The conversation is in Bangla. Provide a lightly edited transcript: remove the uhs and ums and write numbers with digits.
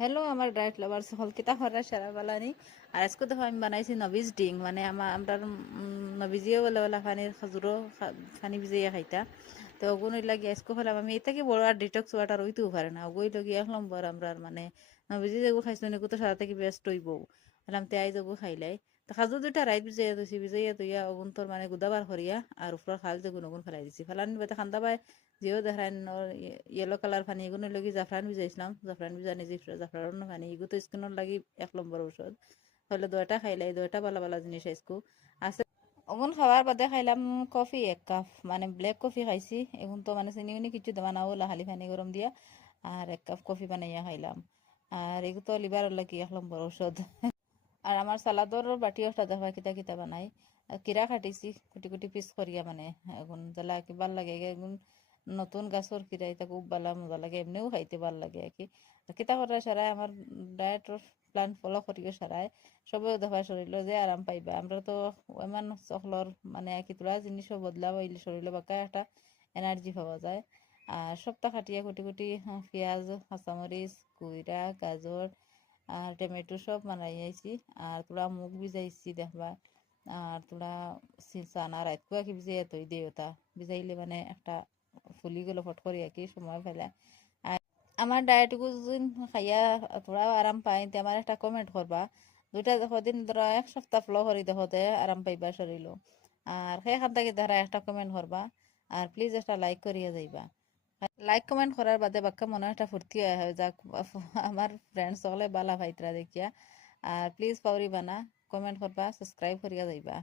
হ্যালো আমার ডায়েট লাভার সকল কিতা হরা সারা বালানি। আর আজকে দেখো আমি বানাইছি নবিজ ডিং, মানে আমরা নবিজিও বলে বলা পানির খাজুরও পানি ভিজাইয়া খাইতা। তো ওগুন লাগি আজকে হলাম আমি এটাকে বড় আর ডিটক্স ওয়াটার হইতেও পারে না, ওগুই লগি এক নম্বর আমরা মানে নবিজি যেগু খাইছো নিকু তো সারা থেকে বেস্ট হইব হলাম তে আই যাবো খাইলাই। তো খাজু দুইটা রাইত ভিজাইয়া দিছি, ভিজাইয়া তুইয়া ওগুন তোর মানে গুদাবার করিয়া আর উপর খাল যেগুন ওগুন ফেলাই দিছি, ফেলানি বাদে খান্দা পায় যেও দেখায় ইয়েলো কালার পানি এগুলো লাগি জাফরান ভিজাইছিলাম, জাফরান ভিজা নিজে জাফরান পানি এগুলো তো স্কিনের লাগি এক নম্বর ঔষধ। হলে দয়টা খাইলাই, দয়টা ভালো ভালো জিনিস আইসকু আছে। ওগুন খাওয়ার বাদে খাইলাম কফি 1 কাপ, মানে ব্ল্যাক কফি খাইছি। এখন তো মানে চিনি উনি কিছু দেওয়া না হলো, খালি পানি গরম দিয়া আর 1 কাপ কফি বানাইয়া খাইলাম। আর এগুলো তো লিভারের লাগি এক নম্বর ঔষধ। আর আমার সালাদর বাটিও দেখা কিতা কিতা বানাই। কিরা কাটিছি কুটি কুটি পিস করিয়া, মানে এখন জ্বালা কি ভাল লাগে এখন নতুন গাছর কিরা এটা খুব ভালো মজা লাগে, এমনিও খাইতে ভাল লাগে আর কি। আর কিতা করা সারাই আমার ডায়েটর প্ল্যান ফলো করিও সারাই সবে দেখা শরীর যে আরাম পাইবা। আমরা তো এমন চকলর মানে কি তোলা জিনিসও বদলাব হইলে শরীরে বাঁকা একটা এনার্জি পাওয়া যায়। আর সপ্তাহ খাটিয়া কুটি কুটি পেঁয়াজ, কাঁচামরিচ, কুইরা, গাজর আর টমেটো সব বানাই আইছি। আর তোরা মুগ ভিজাইছি দেখবা। আর তোরা চানা রাত কুয়া কি ভিজাই তৈ দে ওটা ভিজাইলে মানে একটা ফুলি গেল ফট করি আর কি সময় ফেলে। আর আমার ডায়েটগু যদি খাইয়া তোরা আরাম পাই তে আমার একটা কমেন্ট করবা। দুইটা দেখো দিন ধরো 1 সপ্তাহ ফলো করি দেখতে আরাম পাইবা শরীরও। আর সেইখান থেকে ধরা একটা কমেন্ট করবা। আর প্লিজ একটা লাইক করিয়া যাইবা। লাইক কমেন্ট করার বাদে বাক্কা মনে একটা ফুর্তি হয় যাক আমার ফ্রেন্ডস সকলে বালা ভাইতরা দেখিয়া। আর প্লিজ পাউরিবা না, কমেন্ট করবা, সাবস্ক্রাইব করিয়া যাইবা।